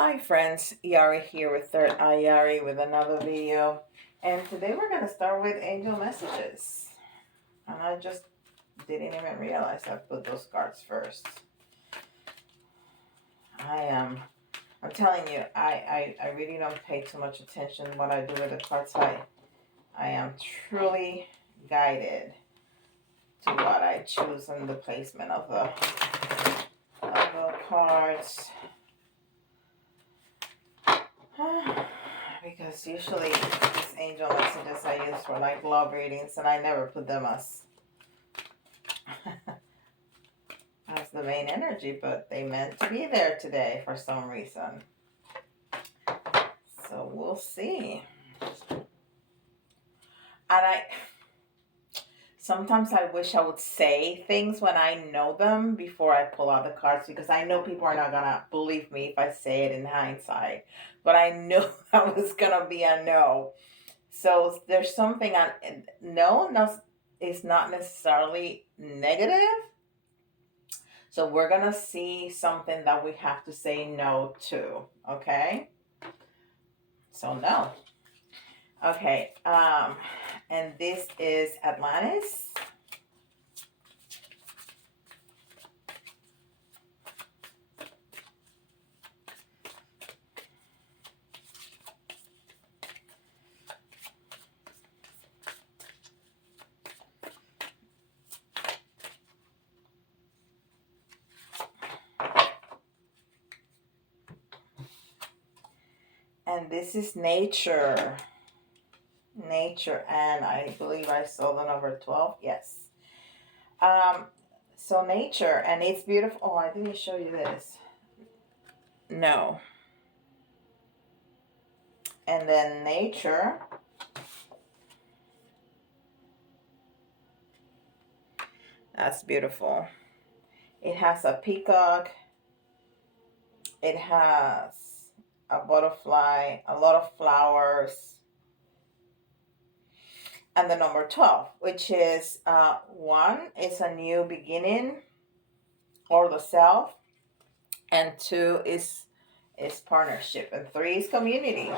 Hi friends, Yari here with Third Eye Yari with another video. And today we're going to start with angel messages. And I just didn't even realize I put those cards first. I'm telling you, I really don't pay too much attention what I do with the cards. I am truly guided to what I choose in the placement of the cards. Because usually these angel messages I use for like love readings, and I never put them as the main energy, but they meant to be there today for some reason. So we'll see. And sometimes I wish I would say things when I know them before I pull out the cards, because I know people are not gonna believe me if I say it in hindsight, but I knew that was gonna be a no. So there's something on no, it's not necessarily negative. So we're gonna see something that we have to say no to. Okay. So no. Okay. And this is Atlantis. And this is nature. Nature, and I believe I saw the number 12. Yes. So nature, and it's beautiful. Oh, I didn't show you this. No. And then nature. That's beautiful. It has a peacock. It has a butterfly, a lot of flowers, and the number 12, which is 1 is a new beginning or the self, and 2 is partnership, and 3 is community.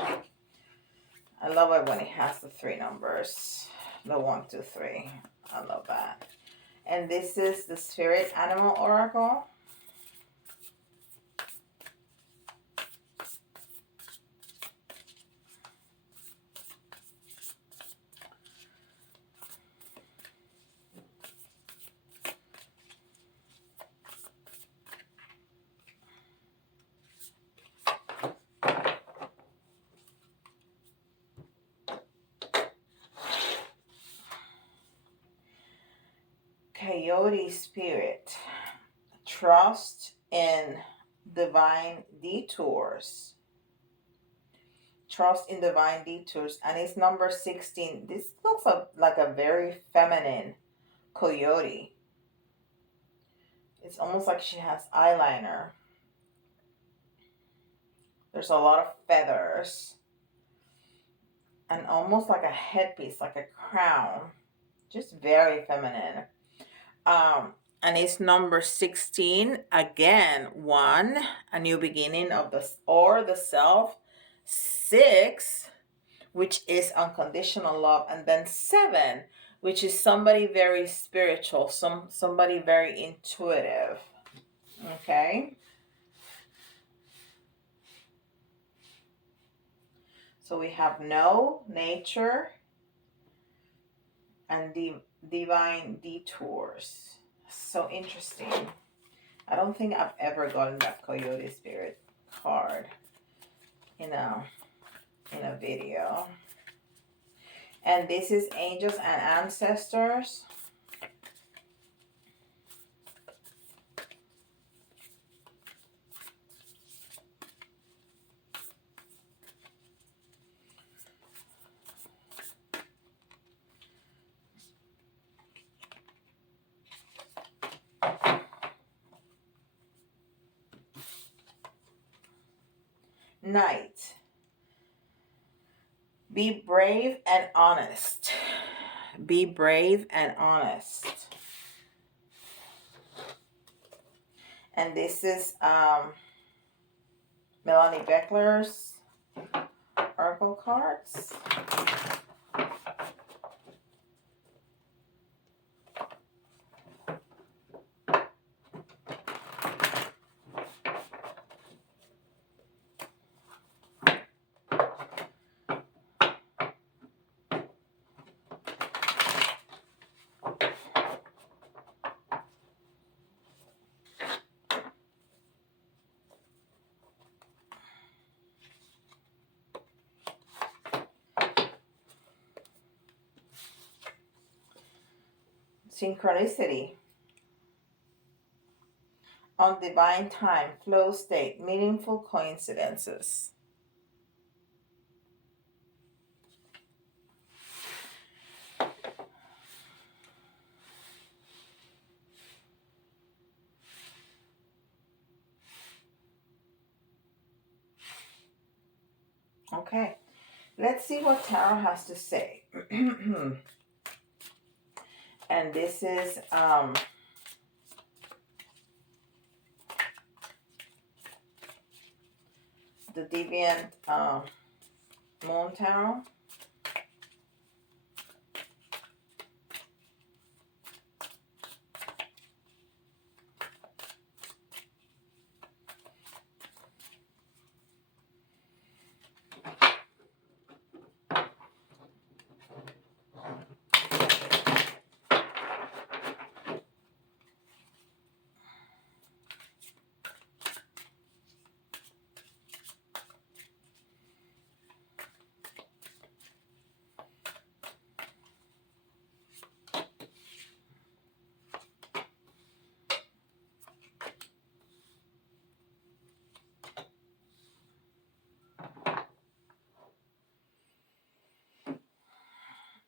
I love it when it has the 3 numbers, the 1, 2, 3. I love that. And this is the Spirit Animal Oracle. Coyote Spirit. Trust in divine detours. Trust in divine detours. And it's number 16. This looks like a very feminine coyote. It's almost like she has eyeliner. There's a lot of feathers. And almost like a headpiece, like a crown. Just very feminine. And it's number 16. Again, 1, a new beginning of the self. 6, which is unconditional love, and then 7, which is somebody very spiritual, somebody very intuitive. Okay. So we have no, nature, and divine detours. So interesting. I don't think I've ever gotten that Coyote Spirit card in a video. And this is angels and ancestors. Knight. Be brave and honest. Be brave and honest. And this is Melanie Becker's Oracle cards. Synchronicity. On divine time, flow state, meaningful coincidences. Okay, let's see what Tarot has to say. And this is the Deviant Moon Tarot.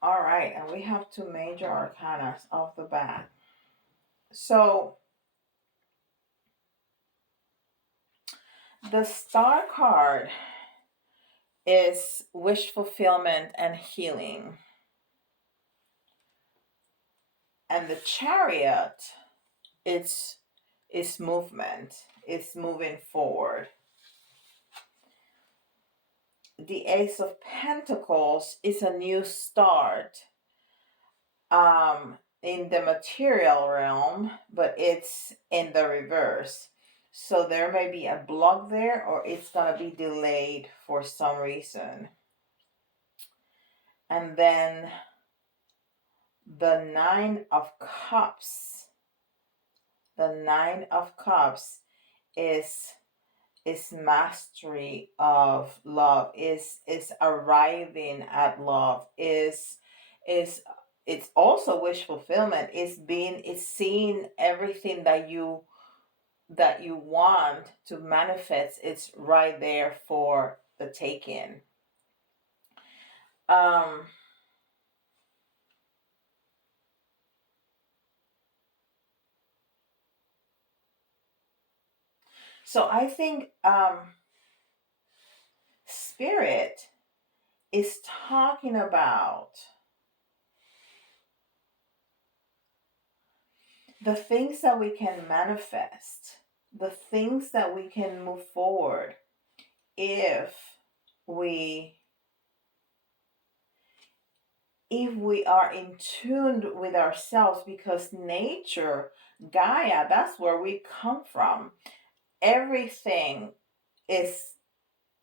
All right, and we have two major arcana off the bat. So the Star card is wish fulfillment and healing. And the Chariot is movement. It's moving forward. The Ace of Pentacles is a new start in the material realm, but it's in the reverse. So there may be a block there, or it's going to be delayed for some reason. And then the Nine of Cups. The Nine of Cups is mastery of love, is arriving at love, is it's also wish fulfillment. It's seeing everything that you want to manifest. It's right there for the taking. So I think Spirit is talking about the things that we can manifest, the things that we can move forward if we are in tune with ourselves, because nature, Gaia, that's where we come from. Everything is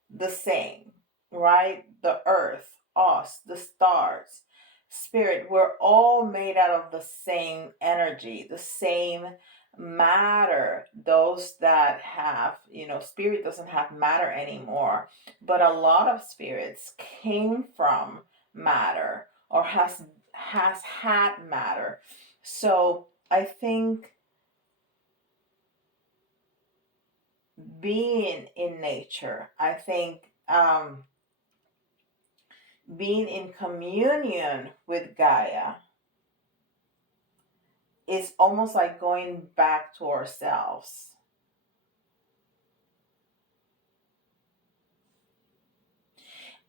the same, right? The earth, us, the stars, spirit, we're all made out of the same energy, the same matter. Those that have, spirit doesn't have matter anymore, but a lot of spirits came from matter, or has had matter. So I think being in nature, I think being in communion with Gaia is almost like going back to ourselves.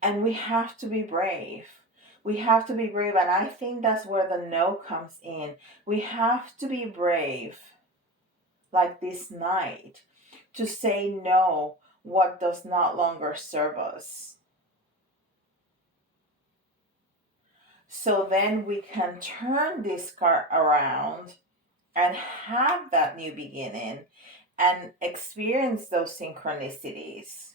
And we have to be brave. We have to be brave. And I think that's where the no comes in. We have to be brave, like this night, to say no what does not longer serve us. So then we can turn this card around and have that new beginning and experience those synchronicities.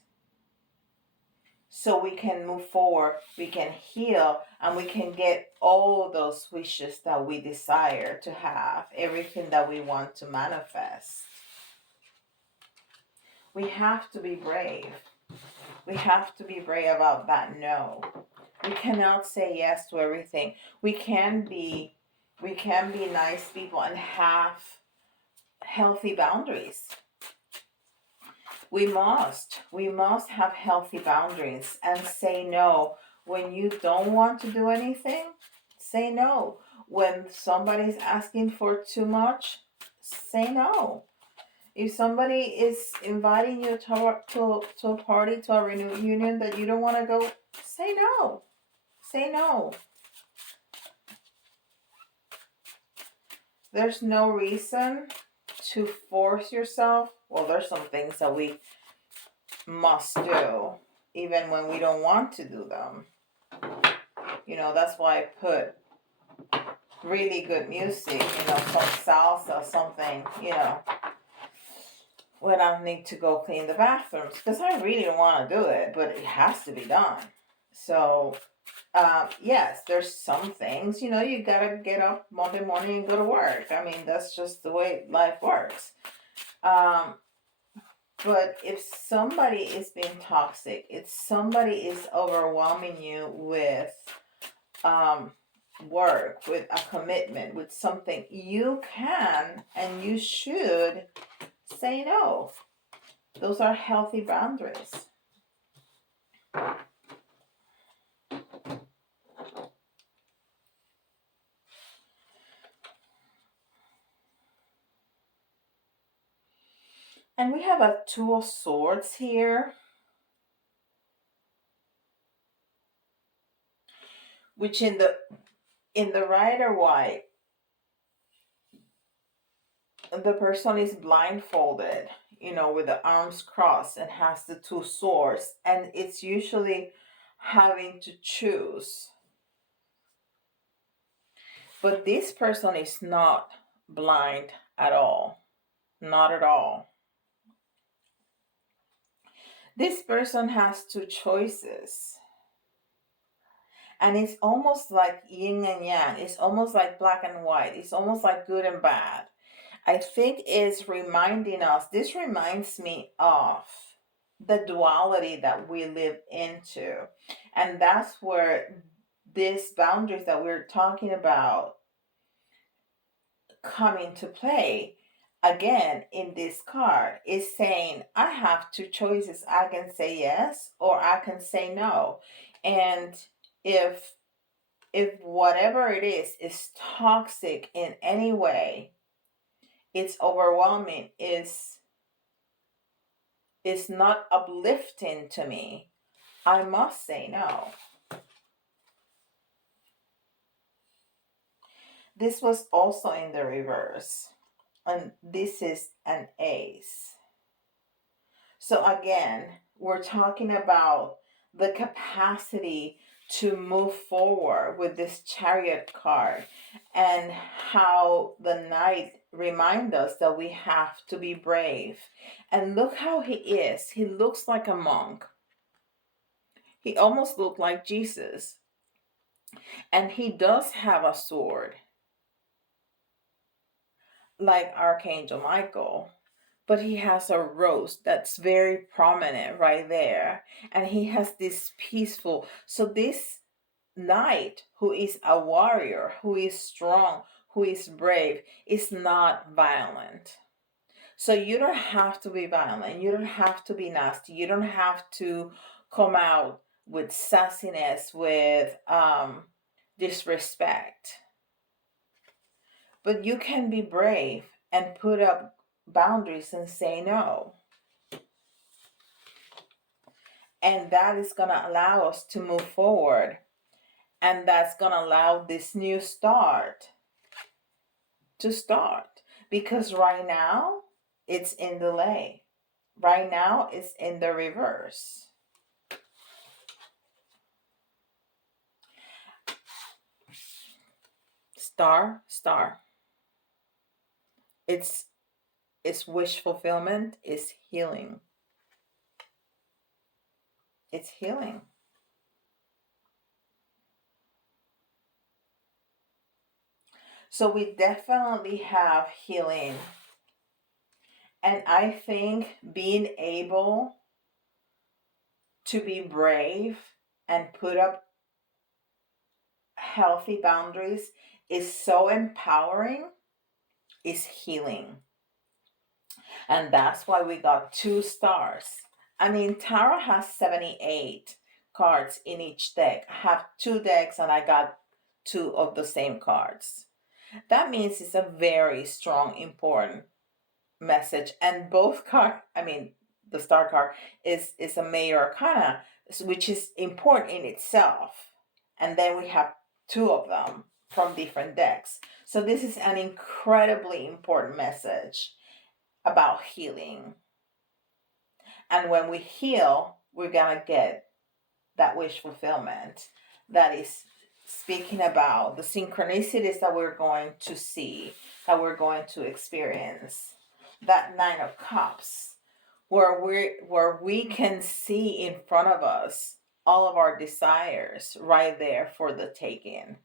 So we can move forward, we can heal, and we can get all those wishes that we desire to have, everything that we want to manifest. We have to be brave. We have to be brave about that no. We cannot say yes to everything. We can be nice people and have healthy boundaries. We must have healthy boundaries and say no. When you don't want to do anything, say no. When somebody's asking for too much, say no. If somebody is inviting you to a party, to a reunion that you don't want to go, say no. Say no. There's no reason to force yourself. Well, there's some things that we must do, even when we don't want to do them. That's why I put really good music, some salsa, something, when I need to go clean the bathrooms, because I really don't want to do it, but it has to be done. So, yes, there's some things, you gotta get up Monday morning and go to work. I mean, that's just the way life works. But if somebody is being toxic, if somebody is overwhelming you with work, with a commitment, with something, you can and you should say no. Those are healthy boundaries. And we have a Two of Swords here, which in the Rider White, the person is blindfolded, with the arms crossed and has the two swords, and it's usually having to choose. But this person is not blind at all. Not at all. This person has two choices. And it's almost like yin and yang. It's almost like black and white. It's almost like good and bad. I think it's reminding us, this reminds me of the duality that we live into. And that's where these boundaries that we're talking about come into play. Again, in this card, is saying, I have two choices. I can say yes or I can say no. And if whatever it is toxic in any way, it's overwhelming, is not uplifting to me, I must say no. This was also in the reverse, and this is an ace. So again, we're talking about the capacity to move forward with this Chariot card, and how the Knight reminds us that we have to be brave. And look how he is. He looks like a monk. He almost looked like Jesus. And he does have a sword, like Archangel Michael. But he has a rose that's very prominent right there. And he has this peaceful. So this Knight, who is a warrior, who is strong, who is brave, is not violent. So you don't have to be violent. You don't have to be nasty. You don't have to come out with sassiness, with disrespect. But you can be brave and put up boundaries and say no. And that is going to allow us to move forward. And that's going to allow this new start to start. Because right now, it's in delay. right now is in the reverse. Star, star. It's wish fulfillment, it's healing. It's healing. So we definitely have healing. And I think being able to be brave and put up healthy boundaries is so empowering, is healing. And that's why we got 2 stars. I mean, Tarot has 78 cards in each deck. I have 2 decks and I got 2 of the same cards. That means it's a very strong, important message. And both card, I mean, the star card is a major arcana, which is important in itself. And then we have 2 of them from different decks. So this is an incredibly important message about healing. And when we heal, we're gonna get that wish fulfillment that is speaking about the synchronicities that we're going to see, that we're going to experience. That 9 of Cups, where we can see in front of us all of our desires right there for the taking.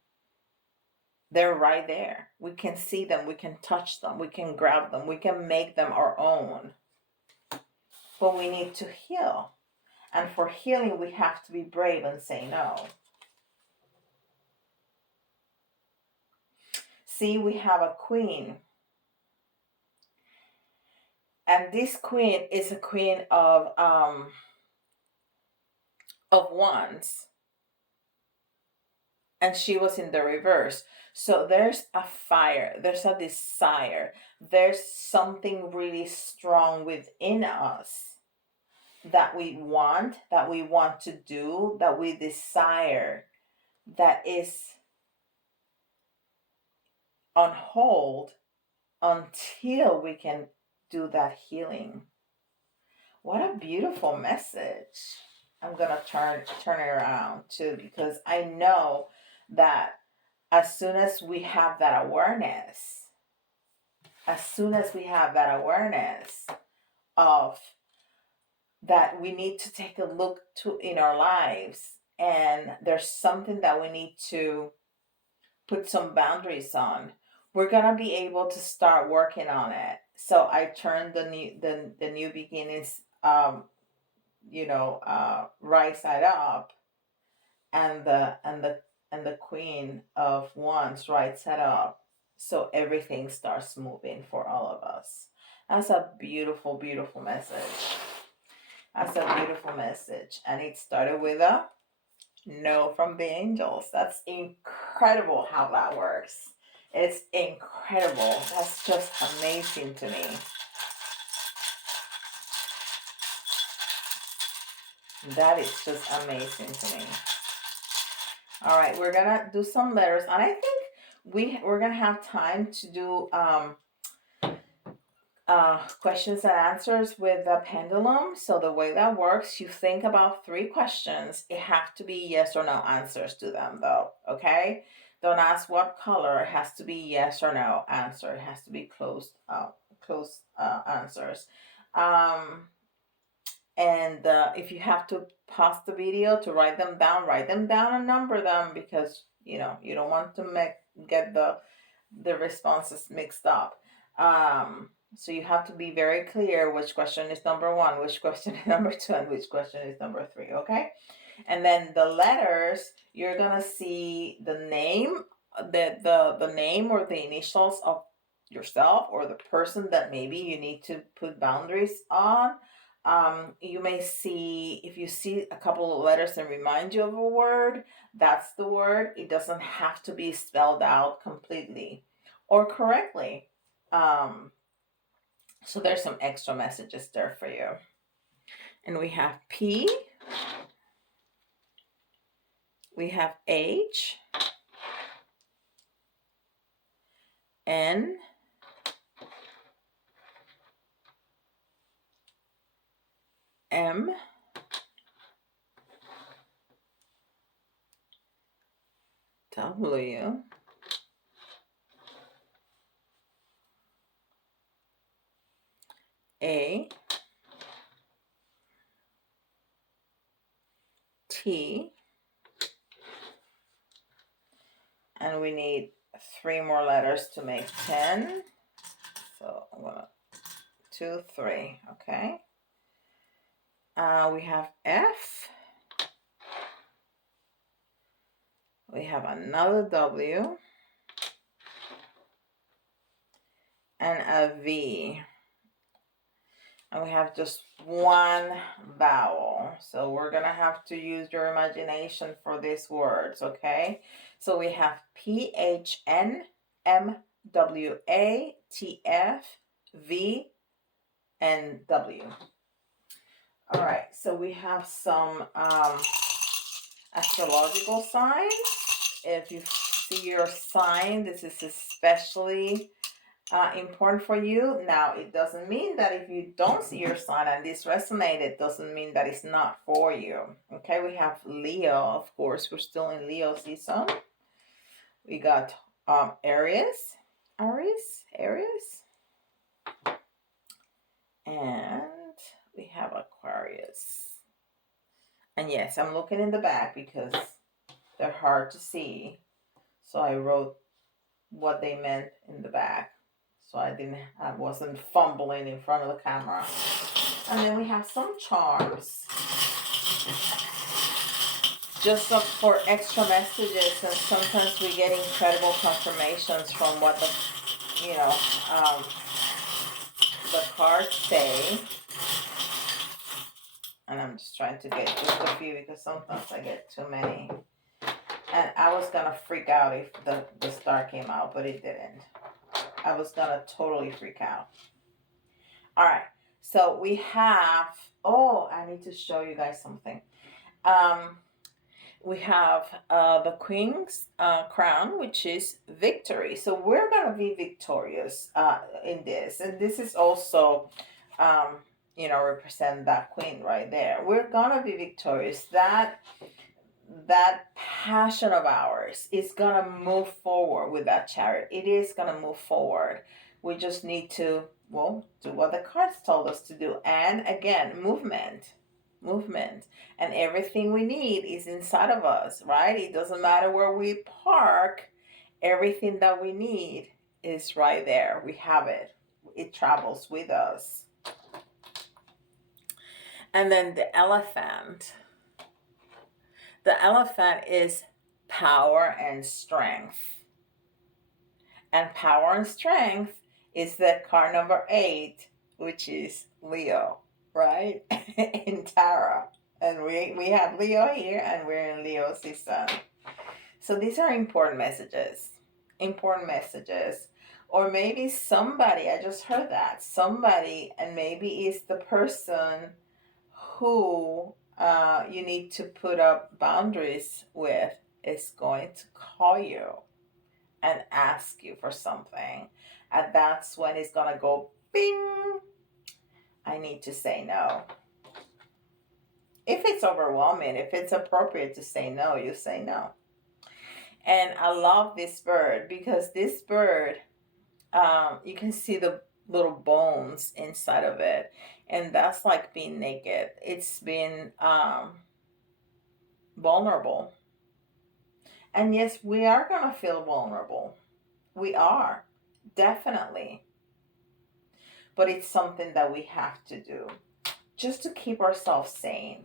They're right there. We can see them, we can touch them, we can grab them, we can make them our own. But we need to heal. And for healing, we have to be brave and say no. See, we have a queen. And this queen is a queen of wands. And she was in the reverse. So there's a fire, there's a desire, there's something really strong within us that we want to do, that we desire, that is on hold until we can do that healing. What a beautiful message. I'm gonna turn it around too, because I know that as soon as we have that awareness, of that, we need to take a look to in our lives, and there's something that we need to put some boundaries on, we're gonna be able to start working on it. So I turned the new beginnings, right side up, and the Queen of Wands right side up, so everything starts moving for all of us. That's a beautiful, beautiful message. That's a beautiful message, and it started with a no from the angels. That's incredible how that works. It's incredible. That's just amazing to me. That is just amazing to me. All right, we're gonna do some letters, and I think we're gonna have time to do questions and answers with the pendulum. So the way that works, you think about 3 questions. It have to be yes or no answers to them, though. Okay, don't ask what color. It has to be yes or no answer. It has to be closed answers. And if you have to pause the video to write them down and number them, because you don't want to get the responses mixed up. So you have to be very clear which question is number 1, which question is number 2, and which question is number 3. Okay, and then the letters, you're gonna see the name, the name or the initials of yourself or the person that maybe you need to put boundaries on. You may see, if you see a couple of letters and remind you of a word, that's the word. It doesn't have to be spelled out completely or correctly. So there's some extra messages there for you. And we have P, we have H, N, M, W, A, T, and we need 3 more letters to make 10. So I'm gonna 2, 3, okay. We have F. We have another W and a V. And we have just one vowel. So we're going to have to use your imagination for these words, okay? So we have P, H, N, M, W, A, T, F, V, and W. All right, so we have some astrological signs. If you see your sign, this is especially important for you. Now, it doesn't mean that if you don't see your sign and this resonated, doesn't mean that it's not for you. Okay, we have Leo, of course. We're still in Leo season. We got Aries, and we have Aquarius. And yes, I'm looking in the back because they're hard to see. So I wrote what they meant in the back. So I wasn't fumbling in front of the camera. And then we have some charms. Just for extra messages, and sometimes we get incredible confirmations from what the cards say. And I'm just trying to get just a few because sometimes I get too many. And I was gonna freak out if the star came out, but it didn't. I was gonna totally freak out. All right, so we have, I need to show you guys something. We have the Queen's crown, which is victory. So we're gonna be victorious in this. And this is also, represent that queen right there. We're gonna be victorious. That passion of ours is gonna move forward with that chariot. It is gonna move forward. We just need to, do what the cards told us to do. And again, movement. And everything we need is inside of us, right? It doesn't matter where we park. Everything that we need is right there. We have it. It travels with us. And then the elephant. The elephant is power and strength. And power and strength is the card number 8, which is Leo, right? In tarot. And we have Leo here, and we're in Leo season. So these are important messages. Or maybe somebody, I just heard that, somebody, and maybe it's the person who you need to put up boundaries with, is going to call you and ask you for something. And that's when it's going to go bing. I need to say no. If it's overwhelming, if it's appropriate to say no, you say no. And I love this bird because this bird, you can see the little bones inside of it. And that's like being naked. It's been vulnerable. And yes, we are going to feel vulnerable. We are, definitely. But it's something that we have to do just to keep ourselves sane.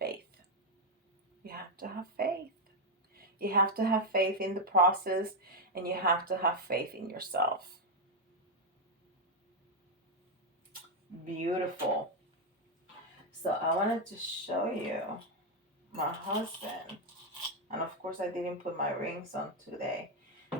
Faith. You have to have faith. You have to have faith in the process, and you have to have faith in yourself. Beautiful. So I wanted to show you my husband. And of course I didn't put my rings on today.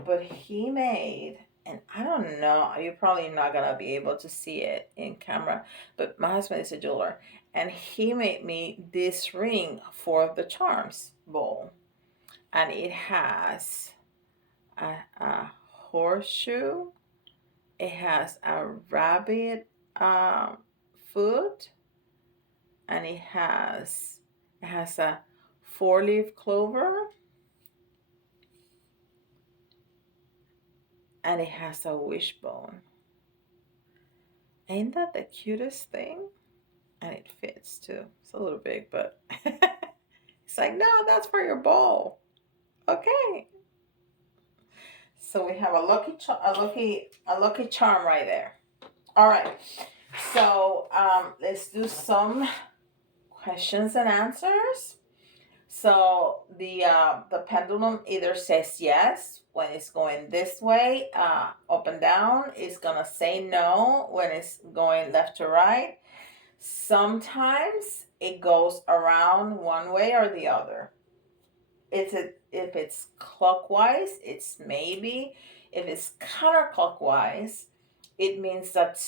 But he made, and I don't know, you're probably not going to be able to see it in camera, but my husband is a jeweler. And he made me this ring for the charms bowl. And it has a horseshoe It has a rabbit foot, and it has a four-leaf clover, and it has a wishbone. Ain't that the cutest thing? And it fits too. It's a little big, but it's like, no, that's for your bowl. Okay. So we have a lucky charm right there. All right. So let's do some questions and answers. So the pendulum either says yes when it's going this way, up and down. It's gonna say no when it's going left to right. Sometimes it goes around one way or the other. If it's clockwise, it's maybe. If it's counterclockwise, it means that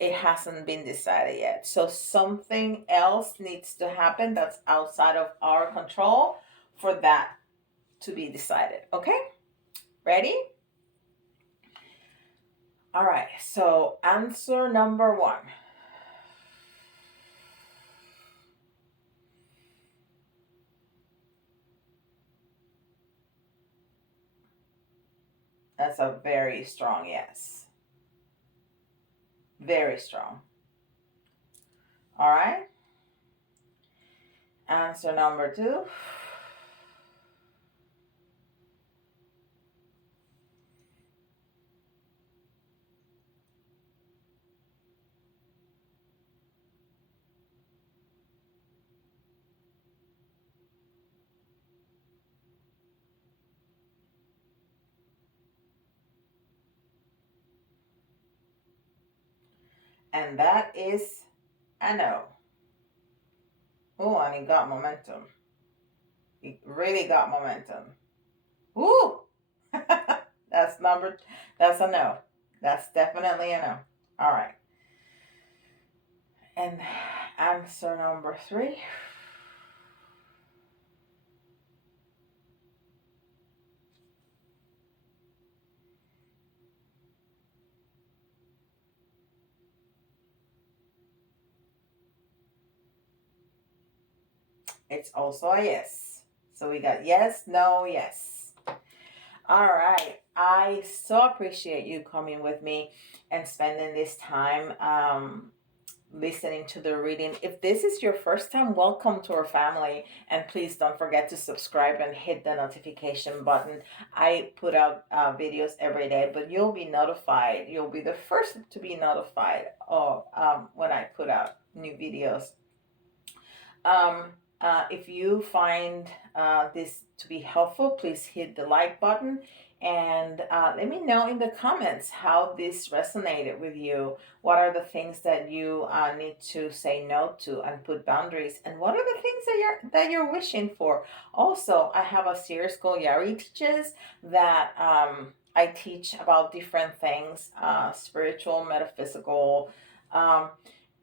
it hasn't been decided yet. So something else needs to happen that's outside of our control for that to be decided. Okay? Ready? All right. So answer number 1. That's a very strong yes. Very strong. All right. Answer number 2. And that is a no. Oh, and it got momentum. It really got momentum. Ooh! that's a no. That's definitely a no. All right. And answer number 3. It's also a yes. So we got yes, no, yes. All right. I so appreciate you coming with me and spending this time listening to the reading. If this is your first time, welcome to our family. And please don't forget to subscribe and hit the notification button. I put out videos every day, but you'll be notified. You'll be the first to be notified of when I put out new videos. If you find this to be helpful, please hit the like button and let me know in the comments how this resonated with you. What are the things that you need to say no to and put boundaries, and what are the things that you're wishing for? Also, I have a series called Yari Teaches that I teach about different things, spiritual, metaphysical.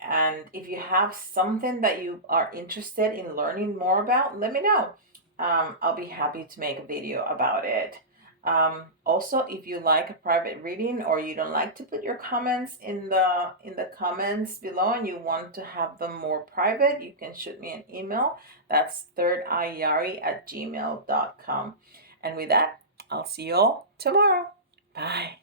And if you have something that you are interested in learning more about, let me know. I'll be happy to make a video about it. Also, if you like a private reading or you don't like to put your comments in the comments below and you want to have them more private, you can shoot me an email. That's thirdeyeyari@gmail.com. And with that, I'll see you all tomorrow. Bye.